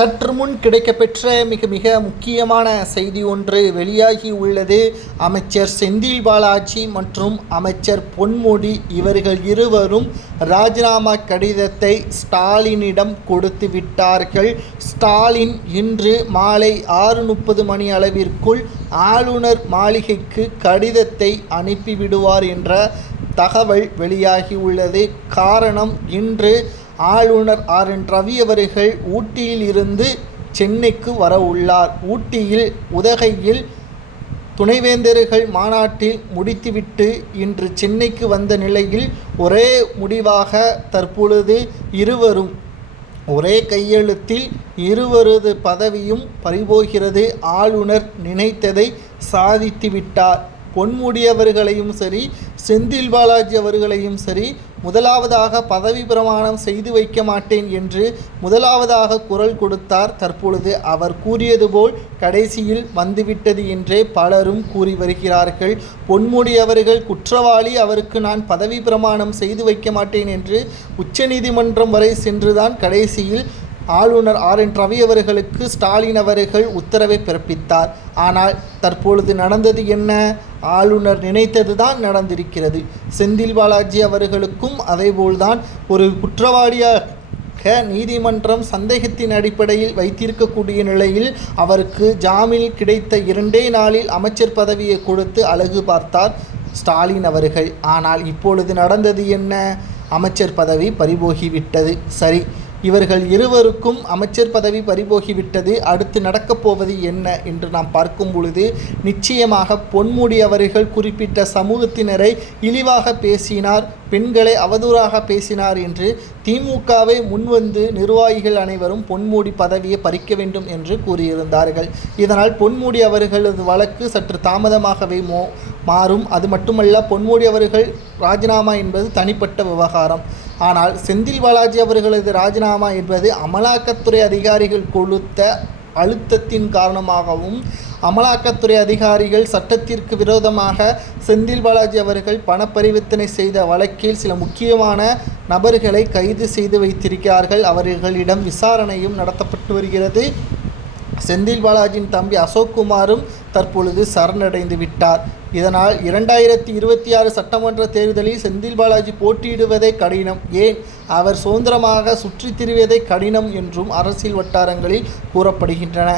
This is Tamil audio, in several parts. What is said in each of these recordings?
சற்று முன் கிடைக்கப்பெற்ற மிக மிக முக்கியமான செய்தி ஒன்று வெளியாகி உள்ளது. அமைச்சர் செந்தில் பாலாஜி மற்றும் அமைச்சர் பொன்முடி இவர்கள் இருவரும் ராஜினாமா கடிதத்தை ஸ்டாலினிடம் கொடுத்து விட்டார்கள். ஸ்டாலின் இன்று மாலை 6:30 மணி அளவிற்குள் ஆளுநர் மாளிகைக்கு கடிதத்தை அனுப்பிவிடுவார் என்ற தகவல் வெளியாகி உள்ளது. காரணம், இன்று ஆளுநர் RN ரவி அவர்கள் ஊட்டியில் இருந்து சென்னைக்கு வர உள்ளார். ஊட்டியில் உதகையில் துணைவேந்தர்கள் மாநாட்டில் முடித்துவிட்டு இன்று சென்னைக்கு வந்த நிலையில் ஒரே முடிவாக தற்பொழுது இருவரும் ஒரே கையெழுத்தில் இருவரது பதவியும் பறிபோகிறது. ஆளுநர் நினைத்ததை சாதித்துவிட்டார். பொன்முடி அவர்களையும் சரி, செந்தில் பாலாஜி அவர்களையும் சரி, முதலாவதாக பதவி பிரமாணம் செய்து வைக்க மாட்டேன் என்று முதலாவதாக குரல் கொடுத்தார். தற்பொழுது அவர் கூறியது போல் கடைசியில் வந்துவிட்டது என்றே பலரும் கூறி வருகிறார்கள். பொன்முடி அவர்கள் குற்றவாளி, அவருக்கு நான் பதவி பிரமாணம் செய்து வைக்க மாட்டேன் என்று உச்சநீதிமன்றம் வரை சென்றுதான் கடைசியில் ஆளுநர் RN ரவி அவர்களுக்கு ஸ்டாலின் அவர்கள் உத்தரவை பிறப்பித்தார். ஆனால் தற்பொழுது நடந்தது என்ன? ஆளுநர் நினைத்தது தான் நடந்திருக்கிறது. செந்தில் பாலாஜி அவர்களுக்கும் அதேபோல்தான் ஒரு குற்றவாளியாக நீதிமன்றம் சந்தேகத்தின் அடிப்படையில் வைத்திருக்கக்கூடிய நிலையில் அவருக்கு ஜாமீன் கிடைத்த 2 நாளில் அமைச்சர் பதவியை கொடுத்து அழகு பார்த்தார் ஸ்டாலின் அவர்கள். ஆனால் இப்பொழுது நடந்தது என்ன? அமைச்சர் பதவி பறிபோகிவிட்டது. சரி, இவர்கள் இருவருக்கும் அமைச்சர் பதவி பறிபோகிவிட்டது. அடுத்து நடக்கப் போவது என்ன என்று நாம் பார்க்கும் பொழுது, நிச்சயமாக பொன்முடி அவர்கள் குறிப்பிட்ட சமூகத்தினரை இழிவாக பேசினார், பெண்களை அவதூறாக பேசினார் என்று திமுகவை முன்வந்து நிர்வாகிகள் அனைவரும் பொன்முடி பதவியை பறிக்க வேண்டும் என்று கூறியிருந்தார்கள். இதனால் பொன்முடி அவர்களது வழக்கு சற்று தாமதமாகவே மாறும். அது மட்டுமல்ல, பொன்முடி அவர்கள் ராஜினாமா என்பது தனிப்பட்ட விவகாரம். ஆனால் செந்தில் பாலாஜி அவர்களது ராஜினாமா என்பது அமலாக்கத்துறை அதிகாரிகள் கொடுத்த அழுத்தத்தின் காரணமாகவும், அமலாக்கத்துறை அதிகாரிகள் சட்டத்திற்கு விரோதமாக செந்தில் பாலாஜி அவர்கள் பணப்பரிவர்த்தனை செய்த வழக்கில் சில முக்கியமான நபர்களை கைது செய்து வைத்திருக்கிறார்கள். அவர்களிடம் விசாரணையும் நடத்தப்பட்டு வருகிறது. செந்தில் பாலாஜியின் தம்பி அசோக்குமாரும் தற்பொழுது சரணடைந்து விட்டார். இதனால் 2026 சட்டமன்ற தேர்தலில் செந்தில் பாலாஜி போட்டியிடுவதே கடினம், ஏன் அவர் சுதந்திரமாக சுற்றித் திரிவதே கடினம் என்றும் அரசியல் வட்டாரங்களில் கூறப்படுகின்றன.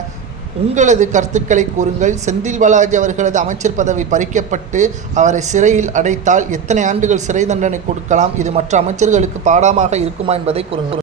உங்களது கருத்துக்களை கூறுங்கள். செந்தில் பாலாஜி அவர்களது அமைச்சர் பதவி பறிக்கப்பட்டு அவரை சிறையில் அடைத்தால் எத்தனை ஆண்டுகள் சிறை தண்டனை கொடுக்கலாம்? இது மற்ற அமைச்சர்களுக்கு பாடமாக இருக்குமா என்பதை கூறுங்கள்.